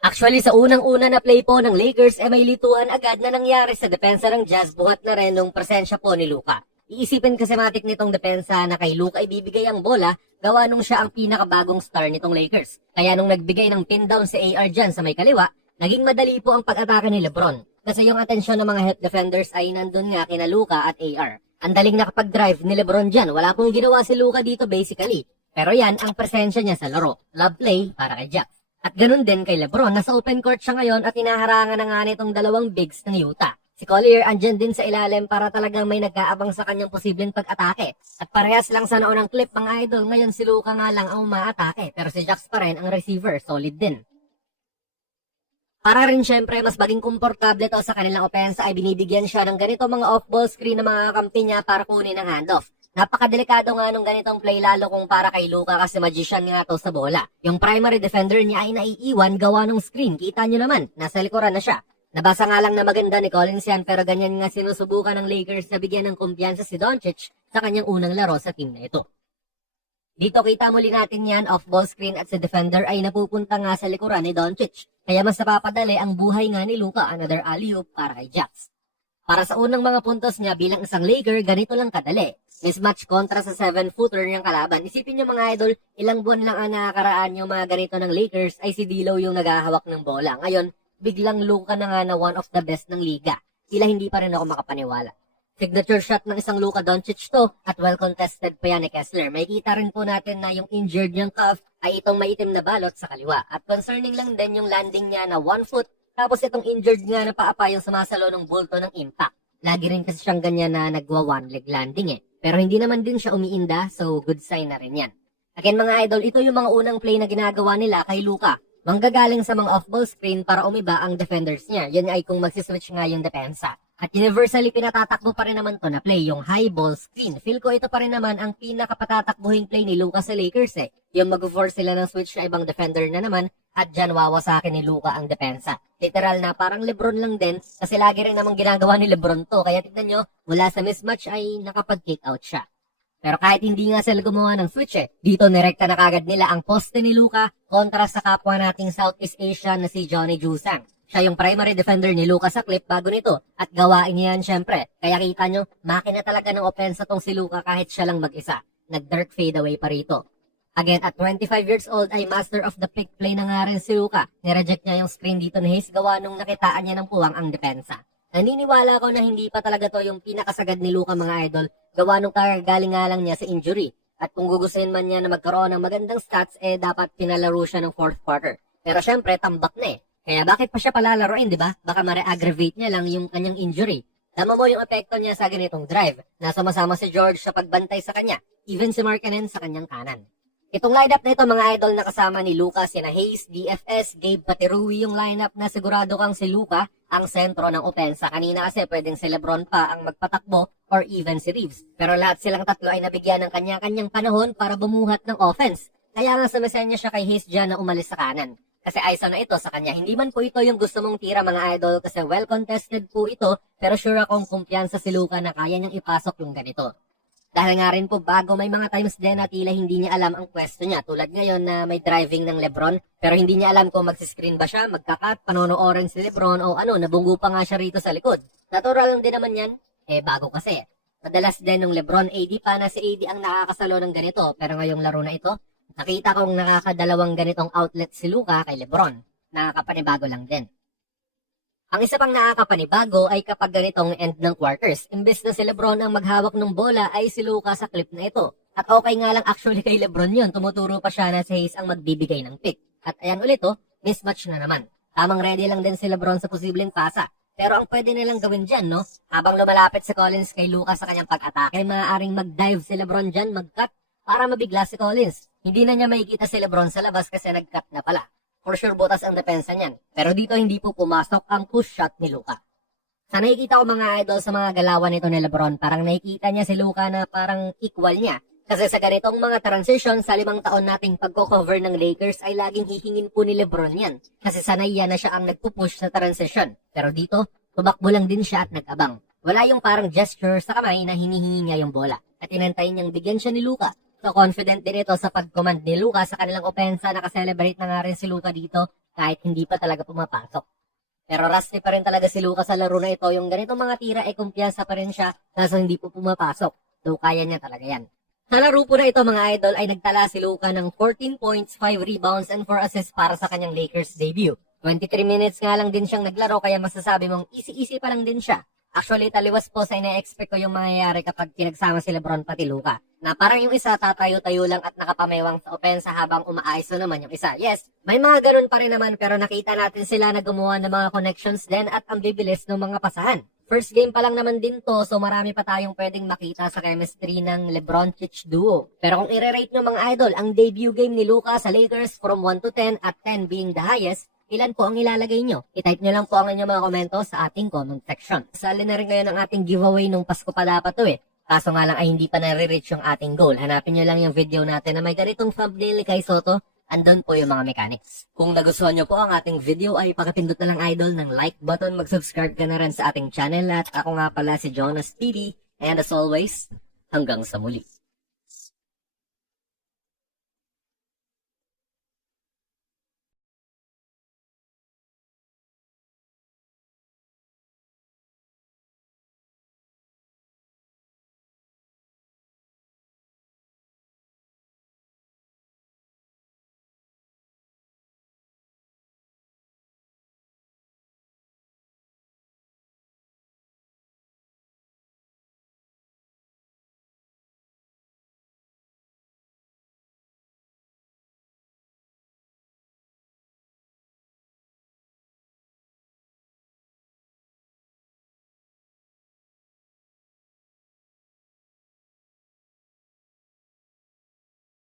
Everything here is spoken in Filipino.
Actually, sa unang-una na play po ng Lakers, may lituan agad na nangyari sa depensa ng Jazz buhat na rin nung presensya po ni Luka. Iisipin kasi matik nitong depensa na kay Luka ibibigay ang bola, gawa nung siya ang pinakabagong star nitong Lakers. Kaya nung nagbigay ng pin down si AR dyan sa may kaliwa, naging madali po ang pag-atake ni LeBron. Kasi yung atensyon ng mga help defenders ay nandun nga kina Luka at AR. Ang daling nakapag-drive ni LeBron dyan, wala pong ginawa si Luka dito basically. Pero yan ang presensya niya sa laro. Love play para kay Jack. At ganun din kay LeBron, nasa open court siya ngayon at hinaharangan na nga nitong dalawang bigs ng Utah. Si Collier andyan din sa ilalim para talagang may nag-aabang sa kanyang posibleng pag-atake. At parehas lang sa naunang clip mga idol, ngayon si Luka nga lang ang umaatake. Pero si Jax pa rin ang receiver, solid din. Para rin syempre mas maging komportable to sa kanilang opensa ay binibigyan siya ng ganito mga off-ball screen ng mga kakampi niya para kunin ang handoff. Napakadelikado nga nung ganitong play lalo kung para kay Luka kasi magician nga to sa bola. Yung primary defender niya ay naiiwan gawa ng screen. Kita nyo naman, nasa likuran na siya. Nabasa nga lang na maganda ni Collins yan pero ganyan nga sinusubukan ng Lakers na bigyan ng kumpiyansa si Doncic sa kanyang unang laro sa team na ito. Dito kita muli natin yan, off-ball screen at si defender ay napupunta nga sa likuran ni Doncic. Kaya mas napapadali ang buhay nga ni Luka, another alley-oop para kay Jax. Para sa unang mga puntos niya bilang isang Laker, ganito lang kadali. Mismatch kontra sa 7-footer niyang kalaban. Isipin niyo mga idol, ilang buwan lang ang nakakaraan yung mga ganito ng Lakers ay si D'Lo yung naghahawak ng bola. Ngayon, biglang Luka na nga na one of the best ng liga. Tila hindi pa rin ako makapaniwala. Signature shot ng isang Luka Doncic to at well contested pa yan ni Kessler. May kita rin po natin na yung injured niyang cuff ay itong maitim na balot sa kaliwa. At concerning lang din yung landing niya na 1 foot tapos itong injured nga na paapa yung sumasalo ng bulto ng impact. Lagi rin kasi siyang ganyan na nagwa one leg landing eh. Pero hindi naman din siya umiinda, so good sign na rin yan. Again mga idol, ito yung mga unang play na ginagawa nila kay Luka. Manggagaling sa mga off-ball screen para umiba ang defenders niya. Yan ay kung magsiswitch nga yung depensa. At universally pinatatakbo pa rin naman to na play, yung high ball screen. Feel ko ito pa rin naman ang pinakapatatakbuhing play ni Luka sa Lakers eh. Yung mag-force sila ng switch sa ibang defender na naman at dyan wawasakin ni Luka ang depensa. Literal na parang Lebron lang din kasi lagi rin namang ginagawa ni Lebron to. Kaya tignan nyo, mula sa mismatch ay nakapag-kick out siya. Pero kahit hindi nga sila gumawa ng switch dito nirekta na kagad nila ang poste ni Luka kontra sa kapwa nating Southeast Asian na si Johnny Jusang. Siya yung primary defender ni Luka sa clip bago nito at gawain niya yan syempre. Kaya kita nyo, makina talaga ng opensa tong si Luka kahit siya lang mag-isa. Nag-dark fadeaway pa rito. Again, at 25 years old ay master of the pick play na nga rin si Luka. Nireject niya yung screen dito ni Hayes gawa nung nakitaan niya ng puwang ang depensa. Naniniwala ko na hindi pa talaga to yung pinakasagad ni Luka mga idol. Gawa nung galing nga lang niya sa injury. At kung gugustuhin man niya na magkaroon ng magandang stats, dapat pinalaro siya ng fourth quarter. Pero syempre, tambak na Kaya bakit pa siya palalaroin, di ba? Baka mare-aggravate niya lang yung kanyang injury. Tama mo yung epekto niya sa ganitong drive na sumasama si George sa pagbantay sa kanya, even si Markkanen sa kanyang kanan. Itong lineup na ito mga idol na kasama ni Luka, sina Hayes, DFS, Gabe Baterui yung lineup na sigurado kang si Luka ang sentro ng opensa. Kanina kasi pwedeng si Lebron pa ang magpatakbo or even si Reeves. Pero lahat silang tatlo ay nabigyan ng kanya-kanyang panahon para bumuhat ng offense. Kaya nga sumisenya siya kay Hayes dyan na umalis sa kanan. Kasi ISO na ito sa kanya. Hindi man po ito yung gusto mong tira mga idol kasi well contested po ito pero sure akong kumpiyansa si Luka na kaya niyang ipasok yung ganito. Dahil nga rin po bago may mga times din na tila hindi niya alam ang pwesto niya. Tulad ngayon na may driving ng Lebron pero hindi niya alam kung mag-screen ba siya, magkakat, panonoorin si Lebron o ano, nabunggo pa nga siya rito sa likod. Natural lang din naman yan. Bago kasi. Madalas din nung Lebron AD pa na si AD ang nakakasalo ng ganito pero ngayong laro na ito, nakita kong nakakadalawang ganitong outlet si Luka kay Lebron. Nakakapanibago lang din. Ang isa pang nakakapanibago ay kapag ganitong end ng quarters. Imbes na si Lebron ang maghawak ng bola ay si Luka sa clip na ito. At okay nga lang actually kay Lebron yun. Tumuturo pa siya na si Hayes ang magbibigay ng pick. At ayan ulit mismatch na naman. Tamang ready lang din si Lebron sa posibleng pasa. Pero ang pwede nilang gawin dyan, no? Habang lumalapit si Collins kay Luka sa kanyang pag-atake, maaaring mag-dive si Lebron dyan, mag-cut para mabigla si Collins. Hindi na niya makikita si Lebron sa labas kasi nag-cut na pala. For sure, butas ang depensa niyan. Pero dito hindi po pumasok ang push shot ni Luka. Sa nakikita ko mga idol sa mga galawan nito ni Lebron, parang nakikita niya si Luka na parang equal niya. Kasi sa ganitong mga transition sa 5 taon nating pagko-cover ng Lakers ay laging hihingin po ni Lebron yan. Kasi sanay yan na siya ang nagpupush sa transition. Pero dito, tumakbo lang din siya at nag-abang. Wala yung parang gesture sa kamay na hinihingi niya yung bola. At inantay niyang bigyan siya ni Luka. So confident din ito sa pag-command ni Luka sa kanilang opensa. Nakaselebrate na nga rin si Luka dito. kahit hindi pa talaga pumapasok. Pero rusty pa rin talaga si Luka sa laro na ito. Yung ganitong mga tira ay kumpiyansa pa rin siya kaso hindi po pumapasok. Though kaya niya talaga yan. Sa laro po na ito mga idol ay nagtala si Luka ng 14 points, 5 rebounds, and 4 assists para sa kanyang Lakers debut. 23 minutes nga lang din siyang naglaro kaya masasabi mong easy-easy pa lang din siya. Actually, taliwas po sa ina-expect ko yung mangyayari kapag pinagsama si Lebron pati Luka. Na parang yung isa tatayo-tayo lang at nakapamewang sa opensa habang umaayos na naman yung isa. Yes, may mga ganun pa rin naman pero nakita natin sila na gumawa ng mga connections din at ang bibilis ng mga pasahan. First game pa lang naman din to so marami pa tayong pwedeng makita sa chemistry ng Lebron-Chic duo. Pero kung i-rate nyo mga idol, ang debut game ni Luka sa Lakers from 1 to 10 at 10 being the highest, ilan po ang ilalagay nyo? I-type nyo lang po ang inyong mga komento sa ating comment section. Sali na rin ngayon ang ating giveaway nung Pasko pa dapat to eh. Kaso nga lang ay hindi pa nare-reach yung ating goal. Hanapin nyo lang yung video natin na may ganitong thumbnail ni Kai Soto. Andun po yung mga mechanics. Kung nagustuhan nyo po ang ating video ay pakipindot na lang idol ng like button, mag-subscribe ka na rin sa ating channel at ako nga pala si Jonas TV and as always, hanggang sa muli.